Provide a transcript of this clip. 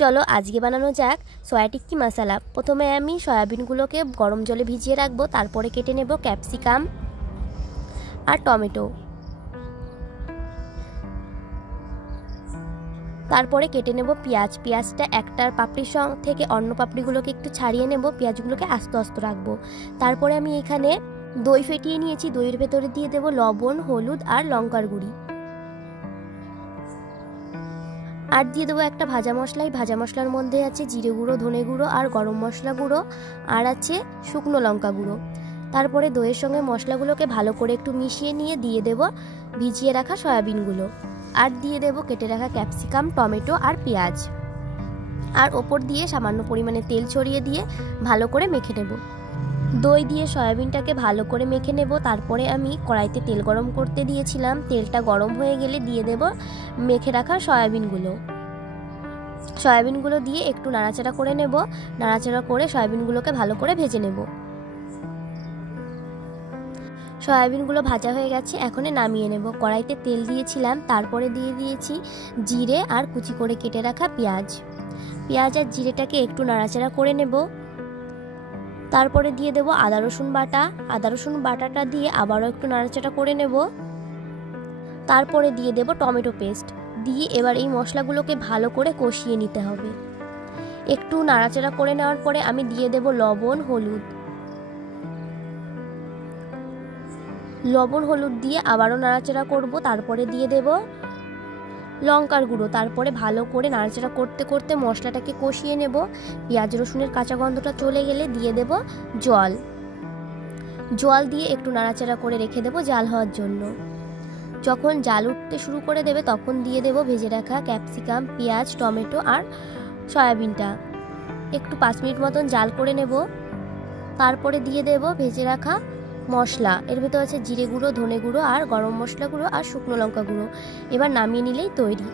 চলো আজকে বানানো যাক সয়া টিক্কি মশলা। প্রথমে আমি সয়াবিনগুলোকে গরম জলে ভিজিয়ে রাখবো, তারপরে কেটে নেব ক্যাপসিকাম আর টমেটো, তারপরে কেটে নেব পেঁয়াজ। পেঁয়াজটা একটার পাপড়ির থেকে অন্য পাপড়িগুলোকে একটু ছাড়িয়ে নেব, পেঁয়াজগুলোকে আস্তে আস্তে রাখবো। তারপরে আমি এখানে দই ফেটিয়ে নিয়েছি, দইয়ের ভেতরে দিয়ে দেব লবণ, হলুদ আর লঙ্কার গুঁড়ি, আর দিয়ে দেবো একটা ভাজা মশলা। এই ভাজা মশলার মধ্যে আছে জিরে গুঁড়ো, ধনে গুঁড়ো আর গরম মশলা গুঁড়ো, আর আছে শুকনো লঙ্কা গুঁড়ো। তারপরে দইয়ের সঙ্গে মশলাগুলোকে ভালো করে একটু মিশিয়ে নিয়ে দিয়ে দেব ভিজিয়ে রাখা সয়াবিনগুলো, আর দিয়ে দেব কেটে রাখা ক্যাপসিকাম, টমেটো আর পেঁয়াজ, আর ওপর দিয়ে সামান্য পরিমাণে তেল ছড়িয়ে দিয়ে ভালো করে মেখে নেব। দই দিয়ে সয়াবিনটাকে ভালো করে মেখে নেব। তারপরে আমি কড়াইতে তেল গরম করতে দিয়েছিলাম, তেলটা গরম হয়ে গেলে দিয়ে দেব মেখে রাখা সয়াবিনগুলো দিয়ে একটু নাড়াচাড়া করে নেব। নাড়াচাড়া করে সয়াবিনগুলোকে ভালো করে ভেজে নেব। সয়াবিনগুলো ভাজা হয়ে গেছে, এখন নামিয়ে নেব। কড়াইতে তেল দিয়েছিলাম, তারপরে দিয়ে দিয়েছি জিরে আর কুচি করে কেটে রাখা পেঁয়াজ আর জিরেটাকে একটু নাড়াচাড়া করে নেব। তারপরে দিয়ে দেব আদা রসুন বাটাটা দিয়ে আবারও একটু নাড়াচাড়া করে নেব। তারপরে দিয়ে দেব টমেটো পেস্ট দিয়ে এবার এই মশলাগুলোকে ভালো করে কষিয়ে নিতে হবে। একটু নাড়াচাড়া করে নেওয়ার পরে আমি দিয়ে দেব লবণ হলুদ দিয়ে আবারও নাড়াচাড়া করব। তারপরে দিয়ে দেব লঙ্কার গুঁড়ো, তারপরে ভালো করে নাড়াচাড়া করতে করতে মশলাটাকে কষিয়ে নেব। পেঁয়াজ রসুনের কাঁচা গন্ধটা চলে গেলে দিয়ে দেব জল দিয়ে একটু নাড়াচাড়া করে রেখে দেব জাল হওয়ার জন্য। যখন জাল উঠতে শুরু করে দেবে তখন দিয়ে দেব ভেজে রাখা ক্যাপসিকাম, পেঁয়াজ, টমেটো আর সয়াবিনটা, একটু 5 মিনিট মতন জাল করে নেব। তারপরে দিয়ে দেব ভেজে রাখা মশলা, এর ভেতর আছে জিরে গুঁড়ো, ধনে গুঁড়ো আর গরম মশলা গুঁড়ো আর শুকনো লঙ্কা গুঁড়ো। এবার নামিয়ে নিলেই তৈরি।